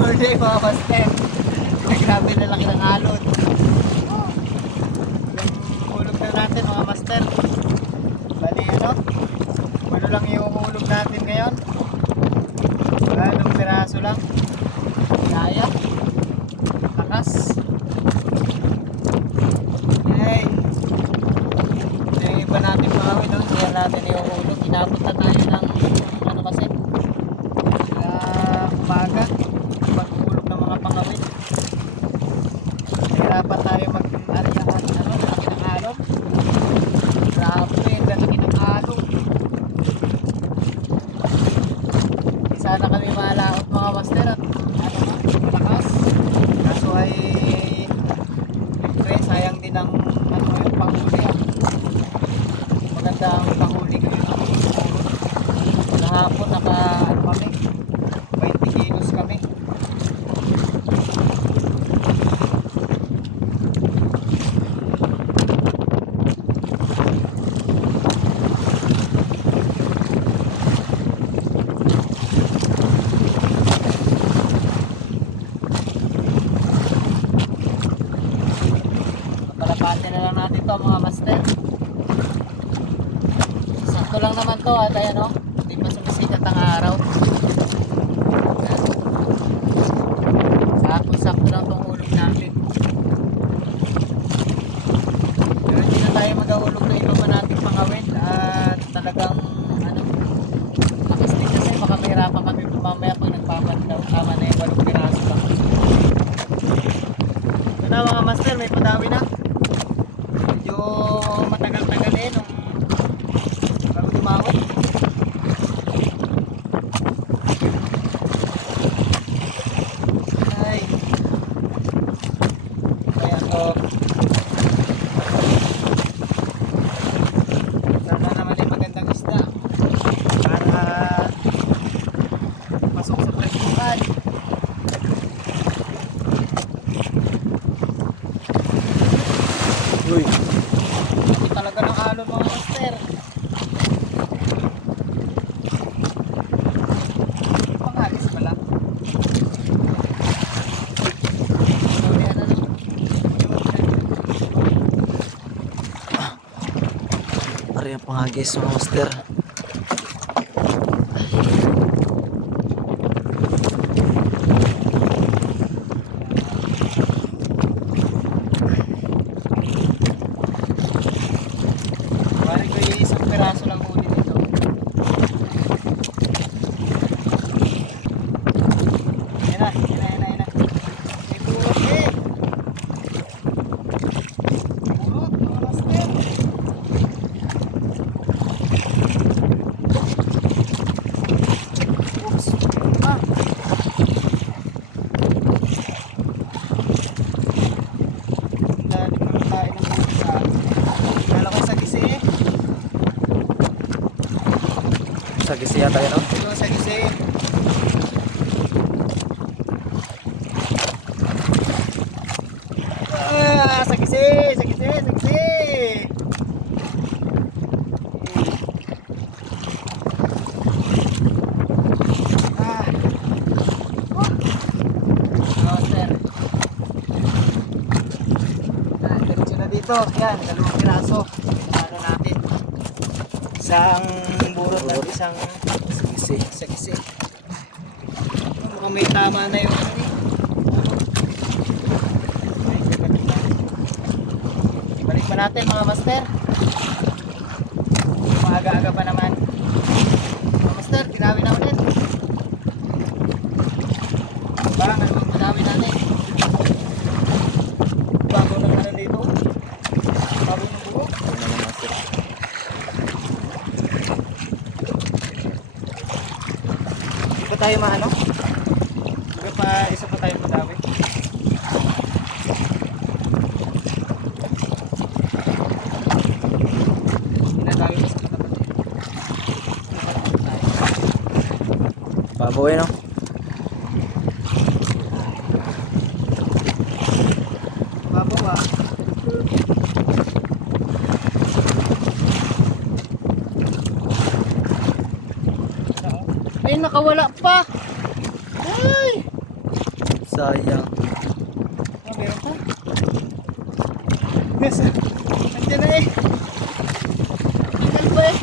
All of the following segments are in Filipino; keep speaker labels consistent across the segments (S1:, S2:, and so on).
S1: huli mga master. Grabe na laki ng alon. Hulog na natin mga master. Bali ano? Ano lang yung hulog natin ngayon? Anong piraso lang? Kaya? Takas? Hey! Yung iba natin mga doon. Kaya natin yung hulog. Inabot na tayo ng ano kasi? uh, umaga paghulog ng mga pangawin nahirapan tayo mag ariyahan ano, laki ng alon grabe ang laki ng alon Di sana kami malaot mga master at ano malakas kaso ay siyempre sayang din ang ano yung panghuli ah. maganda ang panghuli ngayon kahapon naka ano kami 20 kilos kami Papalapati na lang natin to mga master. Sakto lang naman to at ayan o Hindi pa sumisikat ang araw Ayan. Sakto sakto lang tong hulog natin Pero hindi na tayo maghahulog na iba pa nating pangawin At talagang ano Lakas din kasi baka mahirapan kami mamaya pag nagpapandaw Tama na yung walong piraso lang Ito na mga master may padawi na Medyo matagal-tagal eh nung bago tumawid. Ay. Ayan o. Sana naman ay magandang isda. Para pasok sa presyuhan.
S2: Uy,
S1: Laki talaga ng alon mga master. Pangalis pala. Sorry, ano na.
S2: ari ang pangagis mga master.
S1: Bari ko yung isang piraso lang huli nito. Yan na, yan na, yan na, yan na. May burot eh. Burot, mga master. Oops. Ah. Dali ko ng tayo ng burot ah. Kala ko sa gisi eh.
S2: Gisiya tayo no?
S1: Ito gisi. Ah, sa gisi, sa gisi, sa gisi. Ah. Oh, sir. Ah, na dito. Yan, dalawang piraso. Ano natin. Isang burot at isang
S2: Sa gisi.
S1: sa gisi. Mukhang may tama na yung ano. Ibalik pa natin mga master. Maaga-aga pa naman. Mga master, tinawi na ulit. Parang ano bang tinawi natin? Bago ng ano dito? Bago ng buo?
S2: Ano mga master?
S1: Hindi pa tayo maano? Hindi pa isa pa tayo madami.
S2: Baboy no?
S1: Babaw ah. Ay, nakawala pa. Ay!
S2: Sayang.
S1: Oh, meron pa. Yes, nandiyan na eh. Tingnan pa eh.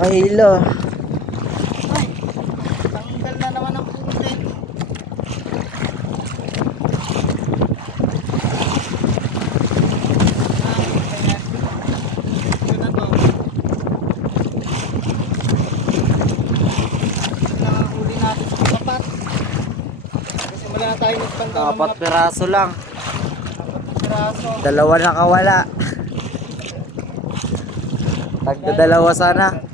S2: Nakakahilo.
S1: Ay, tanggal na naman ang puti.
S2: Apat piraso lang.
S1: apat piraso.
S2: Dalawa nakawala. Tagdadalawa sana.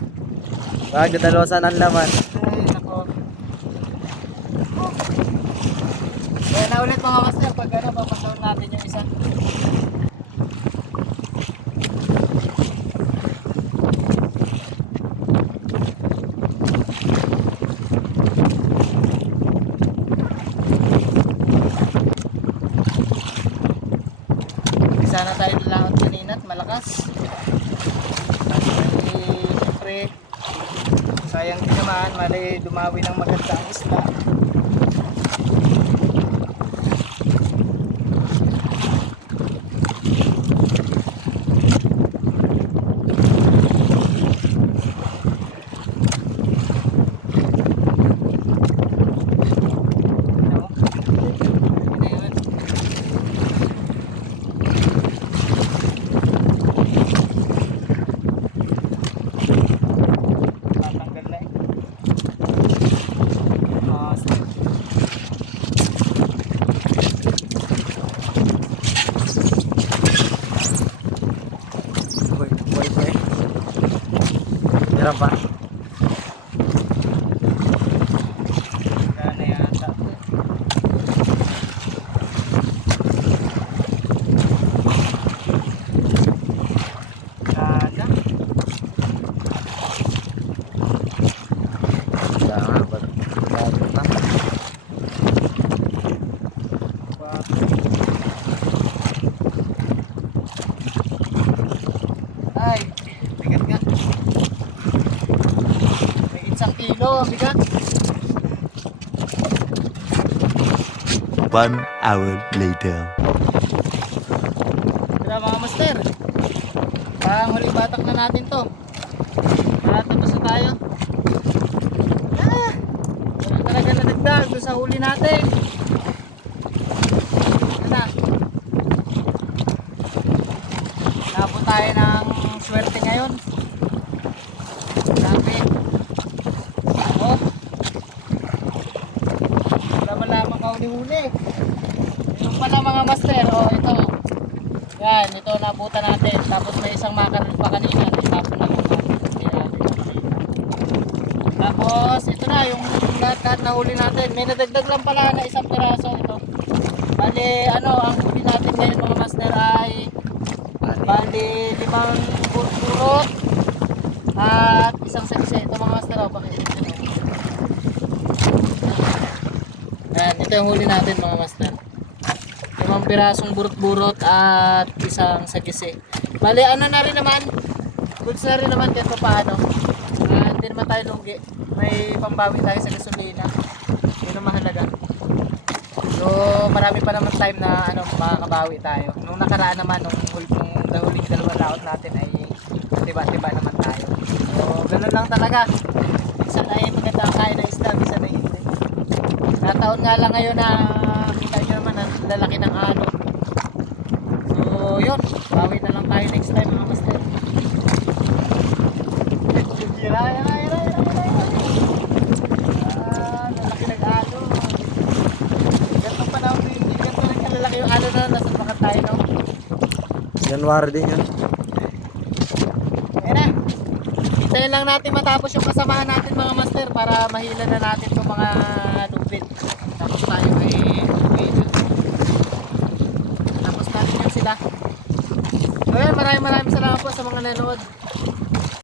S2: Tagdadalawa sana ang laman.
S1: Ay, nako. Kaya na ulit mga master, pag ano, papasawin natin yung isa. Isa na tayo nalaot kanina at malakas. Tapos ay, siyempre, sayang din naman, mali dumawi ng maganda ang isla.
S2: Meron pa.
S1: Wala na yata. Wala na.
S2: Wala nga. ba't- ba't na?
S1: Ay, bigat nga. May isang kilo, ang bigat.
S3: One hour later.
S1: Tara mga master. Parang huling batak na natin to. Para tapos na tayo. Ah! Wala talaga nadagdag doon sa huli natin. Ano na? Nabot tayo ng swerte ngayon. Grabe. Oh. Wala man lamang kauli-huli. Yung pala mga master, oh ito. Yan, ito nabutan natin. Tapos may isang makaril pa kanina. Itapon na lang natin. Kaya, Tapos ito na yung lahat-lahat na huli natin. May nadagdag lang pala na isang piraso ito. Bali, ano, ang huli natin ngayon mga master ay bali limang burot at isang saksi. Ito mga master, oh, pakita. Ayan, ito yung huli natin mga master pirasong burot-burot at isang sagisi. Bali, ano na rin naman, goods na rin naman kahit pa paano. Ah, hindi naman tayo lugi. May pambawi tayo sa gasolina. Yun ang mahalaga. So, marami pa naman time na ano, makakabawi tayo. Nung nakaraan naman, nung, hul- nung nahuling dalawang laot natin ay tiba-tiba naman tayo. So, ganun lang talaga. Minsan ay maganda ang kain ng isda, minsan ay hindi. Nataon nga lang ngayon na kita nyo naman ang lalaki ng alon. So yun, bawi na lang tayo next time mga master. Gira, gira, gira, gira. Ah, lalaki ng alon. Ganito pa na, ganito rin kalalaki yung alon na nasa bakat tayo no.
S2: January din yun.
S1: Ayan na. Hintayin lang natin matapos yung kasamahan natin mga master para mahila na natin itong mga lupit. Tapos tayo ay na. Tapos natin yan sila. Maraming maraming salamat po sa mga nanood.